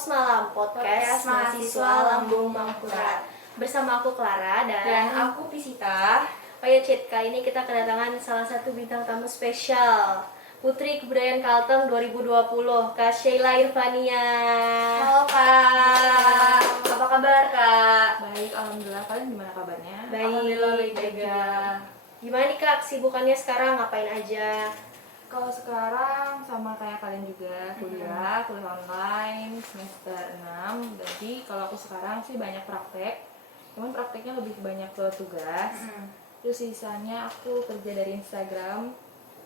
Pos Malam, podcast mahasiswa Lambung Mangkurat. Bersama aku Clara Dan aku Pisita. Oh ya Cid, kali ini kita kedatangan salah satu bintang tamu spesial, Putri Kebudayaan Kalteng 2020, Kak Sheila Irvania. Halo Kak, apa kabar Kak? Baik, alhamdulillah. Kalian gimana kabarnya? Baik, Alhamdulillah baik baik juga. Gimana nih Kak, kesibukannya sekarang ngapain aja? Kalau sekarang sama kayak kalian juga, kuliah online semester 6. Jadi kalau aku sekarang sih banyak praktek. Cuman prakteknya lebih banyak ke tugas. Terus sisanya aku kerja dari Instagram.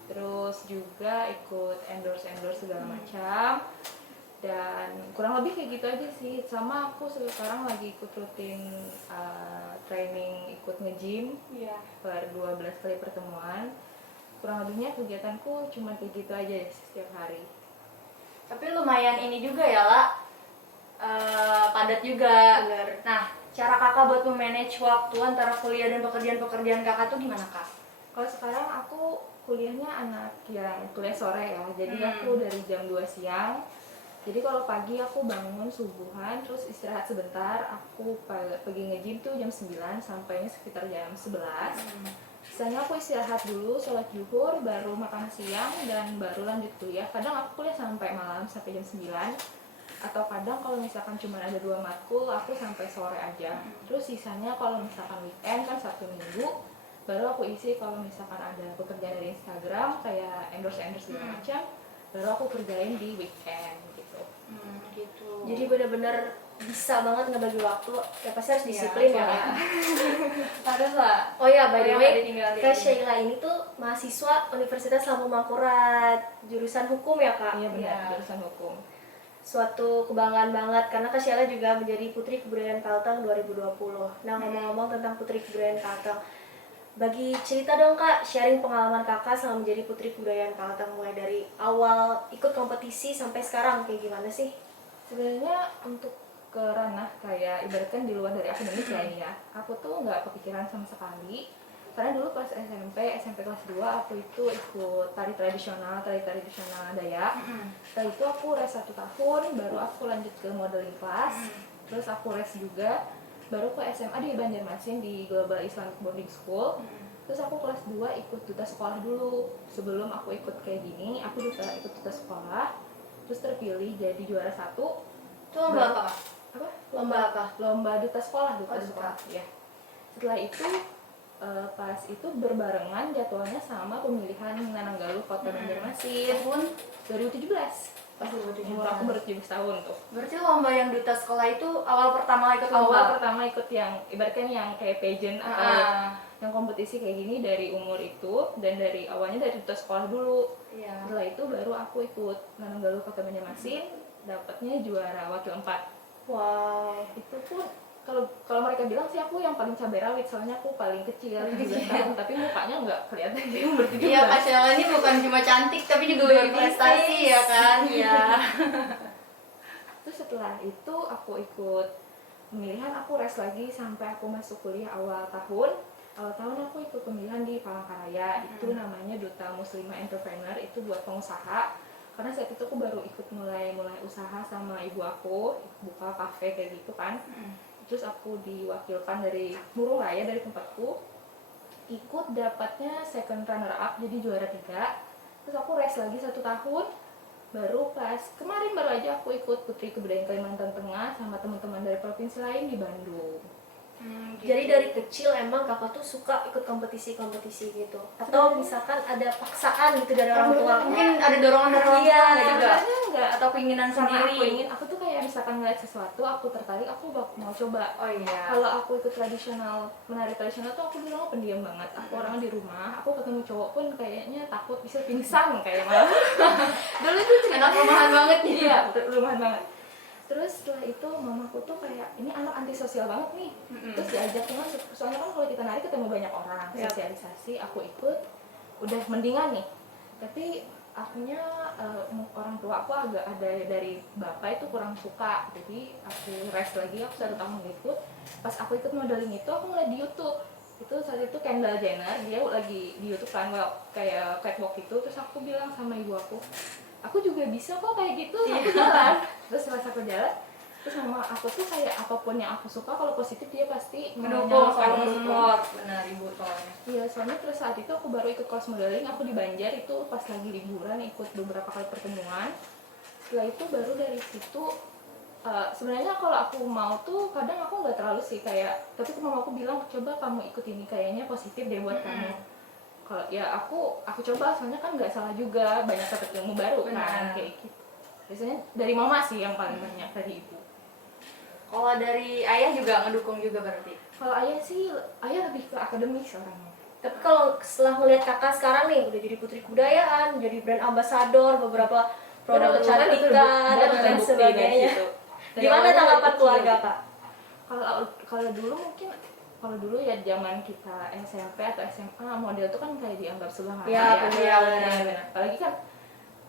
Terus juga ikut endorse segala macam. Dan kurang lebih kayak gitu aja sih. Sama aku sekarang lagi ikut rutin training, ikut nge-gym Iya. per 12 kali pertemuan. Kurang lebihnya kegiatanku cuma kayak gitu aja setiap hari. Tapi lumayan ini juga ya La, padat juga. Bener. Nah, cara kakak buat memanage waktu antara kuliah dan pekerjaan kakak tuh gimana Kak? Kalau sekarang aku kuliahnya anak yang kuliah sore ya, jadi aku dari jam 2 siang. Jadi kalau pagi aku bangun subuhan, terus istirahat sebentar, aku pergi nge-gym tuh jam 9 sampainya sekitar jam 11. Sisanya aku istirahat dulu, sholat zuhur, baru makan siang, dan baru lanjut kuliah. Kadang aku kuliah sampai malam, sampai jam 9. Atau kadang kalau misalkan cuma ada 2 matkul, aku sampai sore aja. Terus sisanya kalau misalkan weekend, kan Sabtu Minggu, baru aku isi kalau misalkan ada pekerjaan dari Instagram, kayak endorse segala macam, baru aku kerjain di weekend gitu. Gitu. Jadi bener-bener bisa banget ngebagi waktu, ya pasti harus disiplin ya Kak. Harus lah. Oh ya, by the Yang way, ada tinggal di Kak sini. Sheila ini tuh mahasiswa Universitas Lambung Mangkurat, jurusan hukum ya Kak? Iya benar, Iya. jurusan hukum. Suatu kebanggaan banget karena Kak Sheila juga menjadi Putri Kebudayaan Kalteng 2020. Nah, ngomong-ngomong tentang Putri Kebudayaan Kalteng, bagi cerita dong Kak, sharing pengalaman Kakak selama menjadi Putri Kebudayaan Kalteng, mulai dari awal ikut kompetisi sampai sekarang kayak gimana sih? Sebenarnya untuk ke ranah kayak ibaratkan di luar dari akademik ya ini ya, aku tuh nggak kepikiran sama sekali. Karena dulu pas SMP kelas 2 aku itu ikut tari tradisional Dayak. Setelah itu aku res 1 tahun, baru aku lanjut ke modeling kelas. Terus aku res juga, baru ke SMA di Banjarmasin di Global Islamic Boarding School. Terus aku kelas 2 ikut duta sekolah dulu. Sebelum aku ikut kayak gini, aku ikut duta sekolah. Terus terpilih jadi juara 1. Itu lomba apa Kak? Apa? Lomba apa? Lomba duta sekolah, Oh, duta. sekolah ya. Setelah itu pas itu berbarengan jadwalnya sama pemilihan Nananggalu Kota Banjarmasin Tahun 2017. Pas umur aku baru 17 tahun tuh. Berarti lomba yang duta sekolah itu awal pertama ikut lomba? Awal pertama ikut yang ibaratnya yang kayak pageant atau yang kompetisi kayak gini dari umur itu, dan dari awalnya dari duta sekolah dulu. Iya. Setelah itu baru aku ikut Nananggalu Kota Banjarmasin, dapatnya juara wakil 4. Wow. Itu pun kalau mereka bilang sih aku yang paling cabai rawit, soalnya aku paling kecil 17 tahun, tapi mukanya nggak kelihatan kayak umur 17. Iya, Kak Sheila ini bukan cuma cantik tapi juga berprestasi ya kan? Iya. Terus setelah itu aku ikut pemilihan, aku res lagi sampai aku masuk kuliah awal tahun. Awal tahun aku ikut pemilihan di Palangkaraya, itu namanya Duta Muslimah Entrepreneur, itu buat pengusaha. Karena saat itu aku baru ikut mulai usaha sama ibu aku, buka kafe kayak gitu kan. Terus aku diwakilkan dari Murung Raya, dari tempatku, ikut dapatnya second runner up, jadi juara 3. Terus aku res lagi 1 tahun, baru pas kemarin baru aja aku ikut Putri Kebudayaan Kalimantan Tengah sama teman-teman dari provinsi lain di Bandung. Jadi dari kecil emang Kakak tuh suka ikut kompetisi-kompetisi gitu? Atau misalkan ada paksaan gitu dari orang tua? Mungkin ada dorongan dari orang Iya, tua juga. Sebenarnya enggak, Atau keinginan karena sendiri. aku tuh kayak misalkan ngeliat sesuatu, aku tertarik, aku mau coba. Oh iya. Kalau aku ikut menari tradisional tuh aku dulu pendiam banget. Aku orangnya di rumah, aku ketemu cowok pun kayaknya takut bisa pingsan kayak malah. Dulu tuh Anak rumahan banget nih. Iya, rumahan banget. Terus setelah itu mamaku tuh kayak, ini anak antisosial banget nih. Terus diajak teman, soalnya kan kalau kita nari ketemu banyak orang, sosialisasi, aku ikut, udah mendingan nih. Tapi akunya orang tua aku agak ada dari bapak itu kurang suka, jadi aku rest lagi, aku 1 tahun ikut. Pas aku ikut modeling itu, aku ngeliat di YouTube. Itu saat itu Kendall Jenner, dia lagi di YouTube kan, kayak catwalk itu. Terus aku bilang sama ibu aku, aku juga bisa kok kayak gitu, aku jalan. Terus pas aku jalan, terus sama aku tuh kayak apapun yang aku suka kalau positif dia pasti Mendukung, selalu mendukung. support. Benar ibu soalnya. Iya, soalnya terus saat itu aku baru ikut kelas modeling, aku di Banjar itu pas lagi liburan ikut beberapa kali pertemuan. Setelah itu baru dari situ sebenarnya kalau aku mau tuh kadang aku nggak terlalu sih kayak, tapi mama aku bilang coba kamu ikut ini kayaknya positif deh buat kamu. Kalau ya aku coba, soalnya kan nggak salah juga, banyak dapat ilmu baru kan kayak gitu. Biasanya dari mama sih yang paling banyak, dari ibu. Kalau dari ayah juga ngedukung juga berarti. Kalau ayah sih, ayah lebih ke akademis orangnya. Tapi kalau setelah melihat kakak sekarang nih udah jadi putri kebudayaan, jadi brand ambassador beberapa produk kecantikan dan lain sebagainya. Gimana tanggapan keluarga kak? Kalau dulu mungkin, kalau dulu ya zaman kita SMP atau SMA, model tuh kan kayak dianggap sebelah mata Ya, ya. benar. Apalagi kan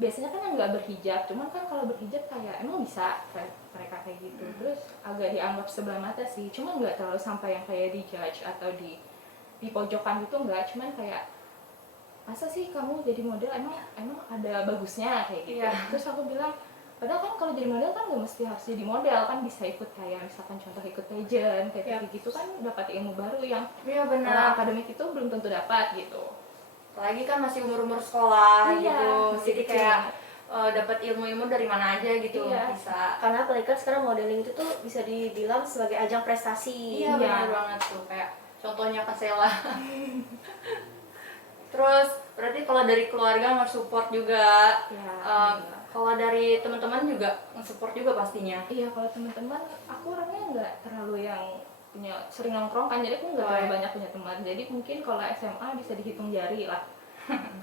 biasanya kan yang nggak berhijab, cuman kan kalau berhijab kayak emang bisa kayak mereka kayak gitu. Terus agak dianggap sebelah mata sih, cuman nggak terlalu sampai yang kayak dijudge atau di pojokan gitu, nggak. Cuman kayak masa sih kamu jadi model, emang ada bagusnya kayak gitu. Iya. Terus aku bilang, padahal kan kalau jadi model kan nggak mesti harus jadi model, kan bisa ikut kayak misalkan contoh ikut pageant kayak gitu kan, dapat ilmu baru yang Iya orang benar. akademik itu belum tentu dapat gitu. Apalagi kan masih umur-umur sekolah Iya, gitu. masih Jadi kecil. kayak dapat ilmu-ilmu dari mana aja gitu Iya. bisa. Karena apalagi kan sekarang modeling itu tuh bisa dibilang sebagai ajang prestasi. Iya benar banget tuh, kayak contohnya Kasela. Terus berarti kalau dari keluarga nge-support juga. Ya, iya. Kalau dari teman-teman juga nge-support juga pastinya. Iya, kalau teman-teman aku orangnya nggak terlalu yang punya sering nongkrong kan, jadi aku nggak terlalu banyak punya teman. Jadi mungkin kalau SMA bisa dihitung jari lah.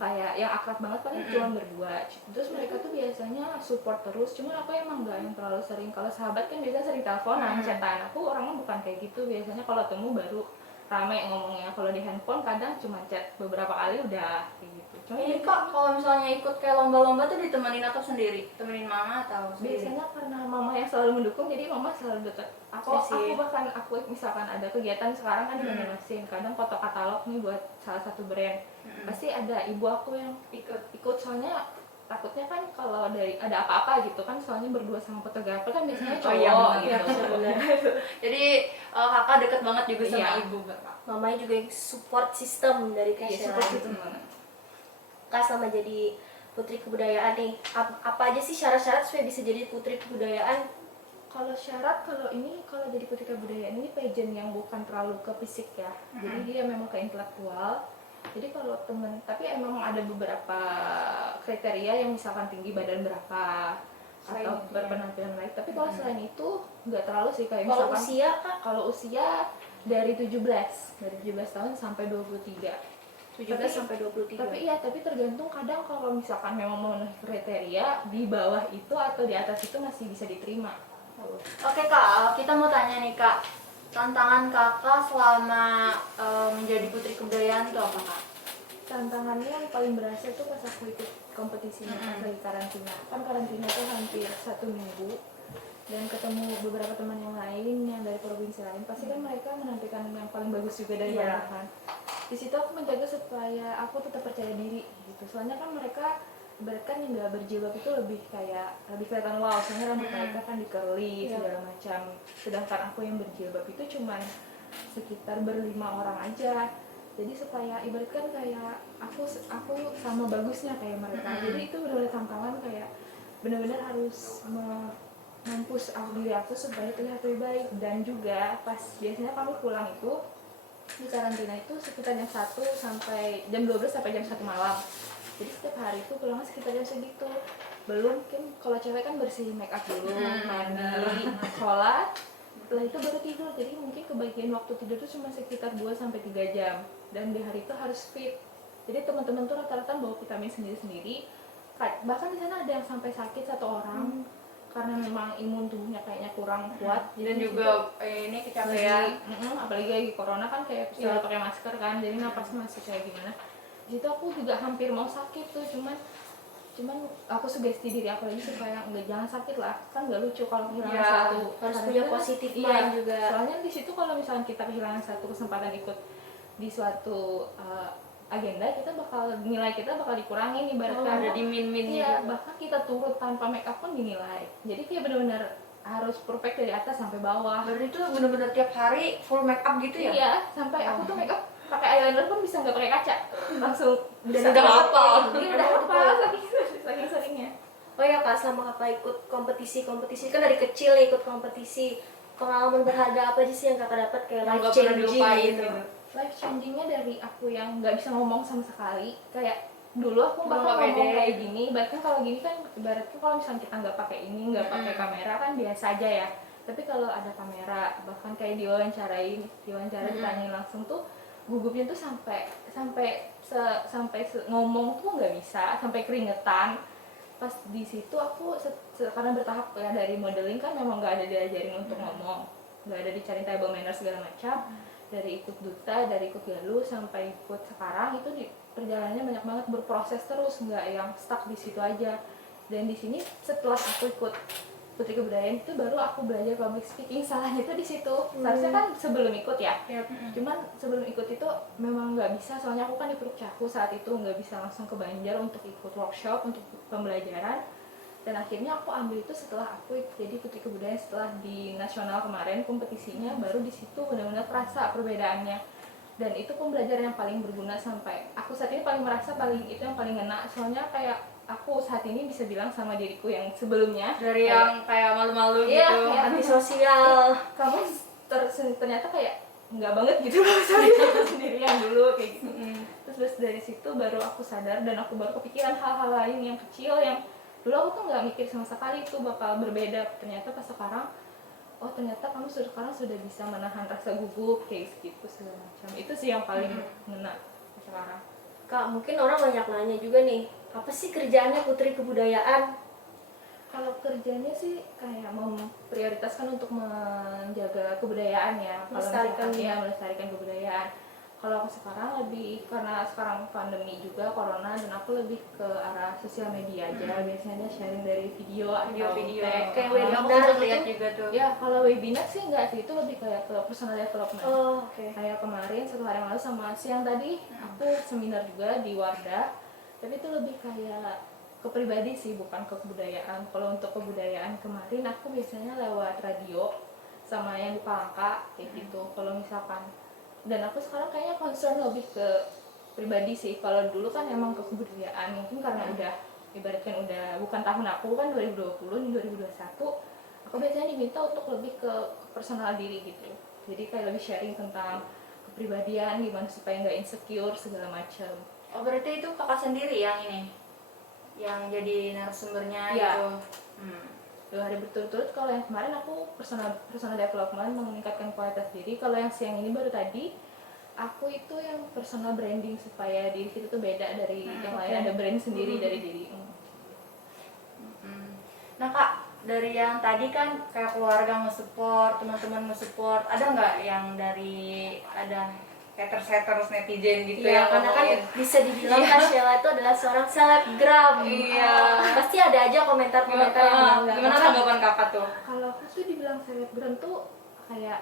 Kayak yang akrab banget paling cuma berdua. Terus mereka tuh biasanya support terus, cuman aku emang nggak yang terlalu sering. Kalau sahabat kan biasanya sering teleponan, chatan. Aku orangnya bukan kayak gitu, biasanya kalau temu baru rame ngomongnya. Kalau di handphone kadang cuma chat beberapa kali udah kayak gitu. Cuma Ini kak kalau misalnya ikut kayak lomba-lomba tuh ditemenin atau sendiri? Temenin mama atau sendiri? biasanya karena mama yang selalu mendukung, jadi mama selalu deket. Aku bahkan misalkan ada kegiatan sekarang kan di Banjarmasin, kadang foto katalog nih buat salah satu brand, pasti ada ibu aku yang ikut, soalnya takutnya kan kalau ada apa-apa gitu kan, soalnya berdua sama fotografer kan biasanya cowok gitu. Jadi kakak deket banget juga sama Iya. ibu Kak. Mamanya juga yang support system dari Kak Iya, Sheila. seperti itu banget. Kak selama jadi putri kebudayaan nih, apa aja sih syarat-syarat supaya bisa jadi putri kebudayaan? Kalau syarat, kalau jadi putri kebudayaan ini pageant yang bukan terlalu ke fisik ya, jadi dia memang ke intelektual. Jadi kalau tapi emang ada beberapa kriteria yang misalkan tinggi badan berapa atau berpenampilan baik. Tapi kalau selain itu nggak terlalu sih, kayak Kalau misalkan usia Kak? kalau usia dari 17 tahun sampai 23. 17 sampai 23. Tapi tergantung, kadang kalau misalkan memang memenuhi kriteria di bawah itu atau di atas itu masih bisa diterima. Oke kak, kita mau tanya nih kak, tantangan kakak selama menjadi putri kebudayaan itu apa kak? Tantangannya yang paling berasa itu pas aku ikut kompetisinya pas lagi karantina. Kan karantina itu hampir 1 minggu, dan ketemu beberapa teman yang lain yang dari provinsi lain, pasti kan mereka menampilkan yang paling bagus juga dari mereka kan. Di situ aku menjaga supaya aku tetap percaya diri gitu. Soalnya kan mereka ibaratkan yang nggak berjilbab itu lebih kelihatan wow, soalnya rambut mereka kan di curly segala macam. Sedangkan aku yang berjilbab itu cuman sekitar 5 orang aja. Jadi supaya ibaratkan kayak aku sama bagusnya kayak mereka. Jadi itu benar-benar tantangan, kayak benar-benar harus mampus diri aku supaya terlihat lebih baik. Dan juga pas biasanya kami pulang itu di karantina itu sekitar jam 1 sampai jam 12 sampai jam 1 malam. Jadi setiap hari itu pulangnya sekitar jam segitu. Belum kan kalau cewek kan bersih make up dulu, mandi, sholat, setelah itu baru tidur. Jadi mungkin kebagian waktu tidur itu cuma sekitar 2 sampai 3 jam. Dan di hari itu harus fit. Jadi teman-teman tuh rata-rata bawa vitamin sendiri-sendiri. Bahkan di sana ada yang sampai sakit 1 orang. Karena memang imun tubuhnya kayaknya kurang kuat. Dan juga ini kecapean. Apalagi lagi corona kan kayak selalu pakai masker kan, jadi napasnya masih kayak gimana. Di situ aku juga hampir mau sakit tuh, cuman aku sugesti diri aku lagi supaya jangan sakit lah, kan nggak lucu kalau kehilangan satu. Harus punya positif mind juga. Soalnya di situ kalau misalnya kita kehilangan satu kesempatan ikut di suatu agenda nilai kita bakal dikurangin ibaratnya. Ada di min-minnya Iya, juga. bahkan kita turut tanpa make up pun dinilai. Jadi kayak benar-benar harus perfect dari atas sampai bawah. Berarti itu bener-bener tiap hari full make up gitu ya? Iya, sampai aku tuh make up pakai eyeliner pun bisa nggak pakai kaca, langsung Dan udah hafal. Iya, udah hafal saking seringnya. Oh ya kak, selama kakak ikut kompetisi kan dari kecil ya ikut kompetisi, pengalaman berharga apa aja sih yang kakak dapat kayak Yang life nggak pernah changing dilupain gitu? gitu. Life changingnya dari aku yang nggak bisa ngomong sama sekali, kayak dulu aku Dulu bakal nggak ngomong pede. kayak gini, bahkan kalau gini kan ibaratnya kalau misalnya kita nggak pakai ini, nggak pakai kamera kan biasa aja ya. Tapi kalau ada kamera, bahkan kayak diwawancara ditanyain langsung tuh gugupnya tuh sampai ngomong tuh nggak bisa, sampai keringetan. Pas di situ aku karena bertahap ya, dari modeling kan memang nggak ada diajarin untuk ngomong, nggak ada dicari table manner segala macam. Dari ikut duta, dari ikut galuh sampai ikut sekarang itu perjalanannya banyak banget, berproses terus, nggak yang stuck di situ aja. Dan di sini setelah aku ikut Putri Kebudayaan itu baru aku belajar public speaking. Salahnya itu di situ. Seharusnya kan sebelum ikut ya. Cuman sebelum ikut itu memang nggak bisa, soalnya aku kan di Prukcaku saat itu nggak bisa langsung ke Banjar untuk ikut workshop untuk pembelajaran. Dan akhirnya aku ambil itu setelah aku jadi Putri Kebudayaan, setelah di nasional kemarin kompetisinya, baru di situ benar-benar terasa perbedaannya. Dan itu pembelajaran yang paling berguna sampai aku saat ini paling merasa itu yang paling ngena. Soalnya kayak aku saat ini bisa bilang sama diriku yang sebelumnya Dari yang kayak malu-malu iya, gitu. kayak Antisosial. kamu ternyata kayak nggak banget gitu loh saya sendirian dulu kayak gitu. Terus dari situ baru aku sadar dan aku baru kepikiran hal-hal lain yang kecil yang dulu aku tuh nggak mikir sama sekali itu bakal berbeda. Ternyata pas sekarang, oh ternyata kamu sekarang sudah bisa menahan rasa gugup kayak gitu segala macam. Itu sih yang paling ngena sekarang. Kak, mungkin orang banyak nanya juga nih, apa sih kerjaannya Putri Kebudayaan? Kalau kerjanya sih kayak memprioritaskan untuk menjaga kebudayaan ya, melestarikan kebudayaan. Kalau aku sekarang lebih, karena sekarang pandemi juga corona, dan aku lebih ke arah sosial media aja. Biasanya sharing dari video atau Kayak Kayak webinar webinar aku gitu. lihat juga tuh. ya kalau webinar sih enggak sih, itu lebih kayak ke personal development. Oh, oke. Kayak kemarin 1 hari yang lalu sama siang tadi aku seminar juga di Wardah, tapi itu lebih kayak ke pribadi sih, bukan ke kebudayaan. Kalau untuk kebudayaan kemarin aku biasanya lewat radio sama yang di Palangka kayak gitu. Kalau misalkan, dan aku sekarang kayaknya concern lebih ke pribadi sih. Kalau dulu kan emang ke kebudayaan, mungkin karena udah ibaratkan udah bukan tahun aku kan 2020 ini 2021, aku biasanya diminta untuk lebih ke personal diri gitu. Jadi kayak lebih sharing tentang kepribadian, gimana supaya nggak insecure segala macam. Oh berarti itu kakak sendiri yang ini, yang jadi narasumbernya Iya. gitu. 2 hari berturut-turut. Kalau yang kemarin aku personal development, meningkatkan kualitas diri. Kalau yang siang ini baru tadi aku itu yang personal branding, supaya diri kita tuh beda dari yang lain, ada brand sendiri dari diri. Nah kak, dari yang tadi kan kayak keluarga nge-support, teman-teman nge-support, ada nggak yang dari ada haters netizen gitu Iya, yang karena kan ngomongin? bisa dibilang Kak Sheila itu adalah seorang selebgram. Iya. Pasti ada aja komentar-komentar yang menganggap. Gimana tanggapan kakak tuh? Kalau aku tuh dibilang selebgram tuh kayak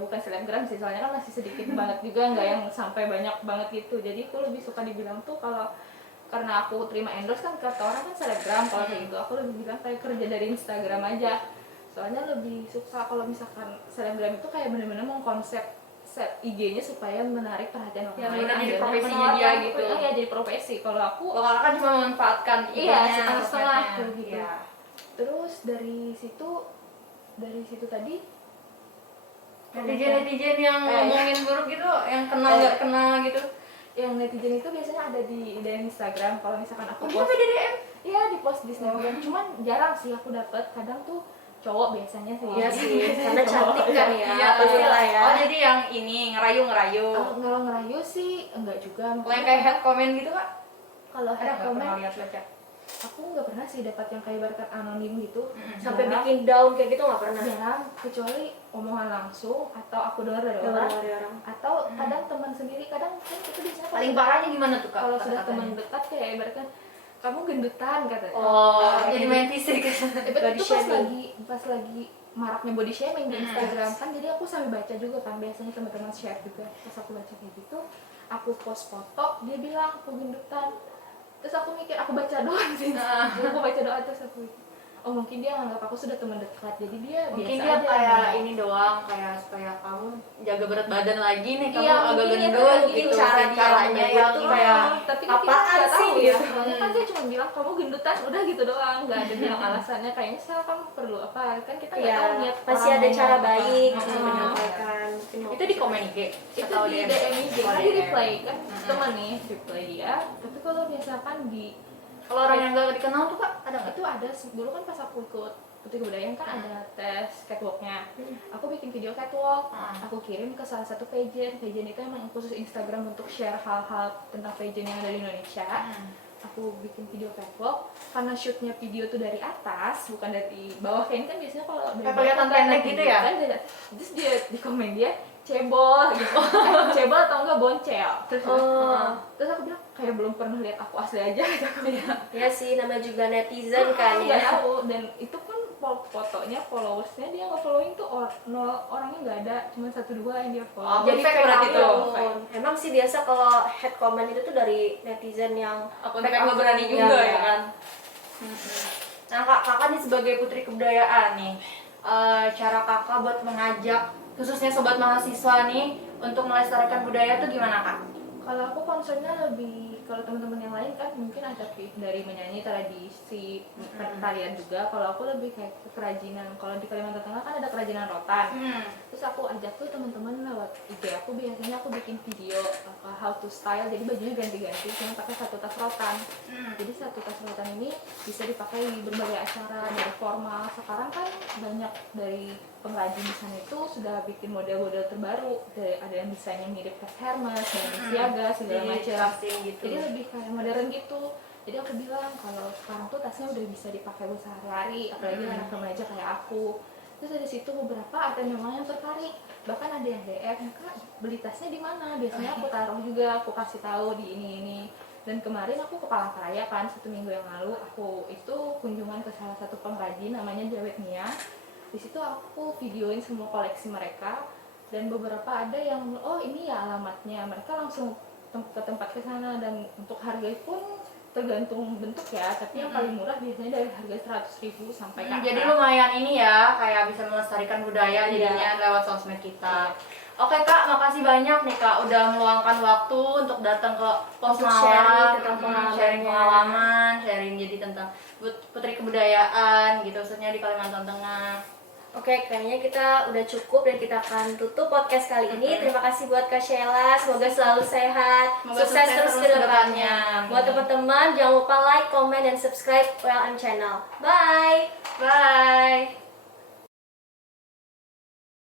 bukan selebgram sih, soalnya kan masih sedikit banget juga, nggak yang sampai banyak banget gitu. Jadi aku lebih suka dibilang tuh, kalau karena aku terima endorse kan kata orang kan selebgram, kalau kayak gitu aku lebih bilang kayak kerja dari Instagram aja. Soalnya lebih suka kalau misalkan selebgram itu kayak bener-bener mengkonsep IG-nya supaya menarik perhatian orang Ya, lain. bener, jadi Akhirnya profesinya dia menawarkan- gitu. Ya jadi profesi. Kalau aku Oh, kakak kan cuma memanfaatkan iya, IG-nya, setengah-setengah sosmednya. gitu. Iya. Terus dari situ tadi Netizen yang ngomongin buruk gitu, yang kena nggak kena gitu. yang netizen itu biasanya ada di Instagram. Kalau misalkan aku post, Sampai di DM. iya di post di Snapgram, cuman jarang sih aku dapet. Kadang tuh cowok biasanya sih. Iya sih, karena cantik kan ya. Iya, Pasti lah ya. Oh jadi yang ini ngerayu. Kalau ngerayu sih enggak juga. Yang kayak head comment gitu kak? Kalau Ada head nggak pernah comment, lihat ya? aku nggak pernah sih dapat yang kayak ibaratkan anonim gitu. Sampai Jarang. bikin down kayak gitu nggak pernah. Jarang, kecuali omongan langsung atau aku dengar dari Dengar orang, dari orang. atau kadang teman sendiri. Kadang kan itu biasanya Paling parahnya gimana tuh kak? kalau sudah kata-katanya? teman dekat kayak ibaratkan kamu gendutan katanya. Oh, jadi main fisik. Body Itu shaming. pas lagi maraknya body shaming di Instagram kan, jadi aku sambil baca juga kan, biasanya teman-teman share juga. Pas aku baca kayak gitu, aku post foto dia bilang aku gendutan. Terus aku mikir aku baca doang sih. Aku baca doang terus aku mikir, oh mungkin dia nganggap aku sudah teman dekat, jadi dia Mungkin biasa dia aja kayak ngomong. ini doang, kayak supaya kamu jaga berat badan lagi nih, kamu Iya, agak mungkin dia gendut kayak gitu, cara mungkin dia caranya menyebut yang tuh, kayak tapi kan kita apaan nggak sih tahu gitu. ya. Soalnya kan dia cuma bilang kamu gendutan, udah gitu doang, nggak ada bilang alasannya kayak misal kamu perlu apa, kan kita nggak Iya, tahu niat pasti orang ada ngomong cara apa. baik Heeh. untuk menyampaikan. Mungkin mau Itu di komen IG Itu atau di DM? DM IG, Oh, kan di DM. reply kan teman nih reply dia. Tapi kalau misalkan di Kalau orang yang nggak dikenal tuh Kak, ada nggak? itu ada sih, dulu kan pas aku ikut Putri Kebudayaan kan ada tes catwalknya. Aku bikin video catwalk, aku kirim ke salah satu pageant itu emang khusus Instagram untuk share hal-hal tentang pageant yang ada di Indonesia. Aku bikin video catwalk karena shootnya video tuh dari atas bukan dari bawah, kayak ini kan biasanya kalau dari Kayak kelihatan bawah pendek kan gitu ya? kan terus dia di komen dia cebol gitu. Cebol atau enggak boncel terus terus aku bilang kayak belum pernah lihat aku asli aja gitu. Ya sih, namanya juga netizen kan Nggak ya. tahu, dan itu pun fotonya followersnya dia nggak following tuh nol, orangnya nggak ada, cuma 1-2 yang dia Oh, follow. jadi fake berarti fake tuh. akun. Emang sih biasa kalau head comment itu tuh dari netizen yang Akun fake nggak berani juga ya kan. Nah kakak nih sebagai putri kebudayaan nih, cara kakak buat mengajak khususnya sobat mahasiswa nih untuk melestarikan budaya tuh gimana Kak? Kalau aku concernnya lebih, kalau teman-teman yang lain kan mungkin ada dari menyanyi, tradisi, tarian juga. Kalau aku lebih kayak ke kerajinan. Kalau di Kalimantan Tengah kan ada kerajinan rotan. Terus aku ajak tuh teman-teman lewat IG aku, biasanya aku bikin video how to style, jadi bajunya ganti-ganti, cuma pakai satu tas rotan. Jadi satu tas rotan ini bisa dipakai di berbagai acara, dari formal. Sekarang kan banyak dari pengrajin di sana itu sudah bikin model-model terbaru, ada yang desainnya mirip kayak Hermes, Balenciaga, segala macam. Gitu. Jadi lebih kayak modern gitu. Jadi aku bilang kalau sekarang tuh tasnya udah bisa dipakai buat sehari-hari, apalagi anak remaja kayak aku. Terus dari situ beberapa ada memang yang tertarik, bahkan ada yang DM, Kak beli tasnya di mana? Biasanya aku taruh juga, aku kasih tahu di ini. Dan kemarin aku ke Palangkaraya kan 1 minggu yang lalu, aku itu kunjungan ke salah satu pengrajin namanya Jawet Mia. Di situ aku videoin semua koleksi mereka, dan beberapa ada yang oh ini ya alamatnya, mereka langsung ke tempat ke sana. Dan untuk harga pun tergantung bentuk ya, tapi yang paling murah biasanya dari harga 100.000 sampai ke Jadi atas. lumayan ini ya, kayak bisa melestarikan budaya jadinya lewat sosmed kita. Oke Kak, makasih banyak nih Kak udah meluangkan waktu untuk datang ke Pos Untuk Malam, sharing tentang sharing pengalamannya. pengalaman, sharing jadi tentang putri kebudayaan gitu, khususnya di Kalimantan Tengah. Oke, kayaknya kita udah cukup dan kita akan tutup podcast kali ini. Terima kasih buat Kak Sheila, semoga selalu sehat, Semoga sukses terus ke depannya. Amin. Buat teman-teman, jangan lupa like, comment, dan subscribe WLM channel. Bye! Bye.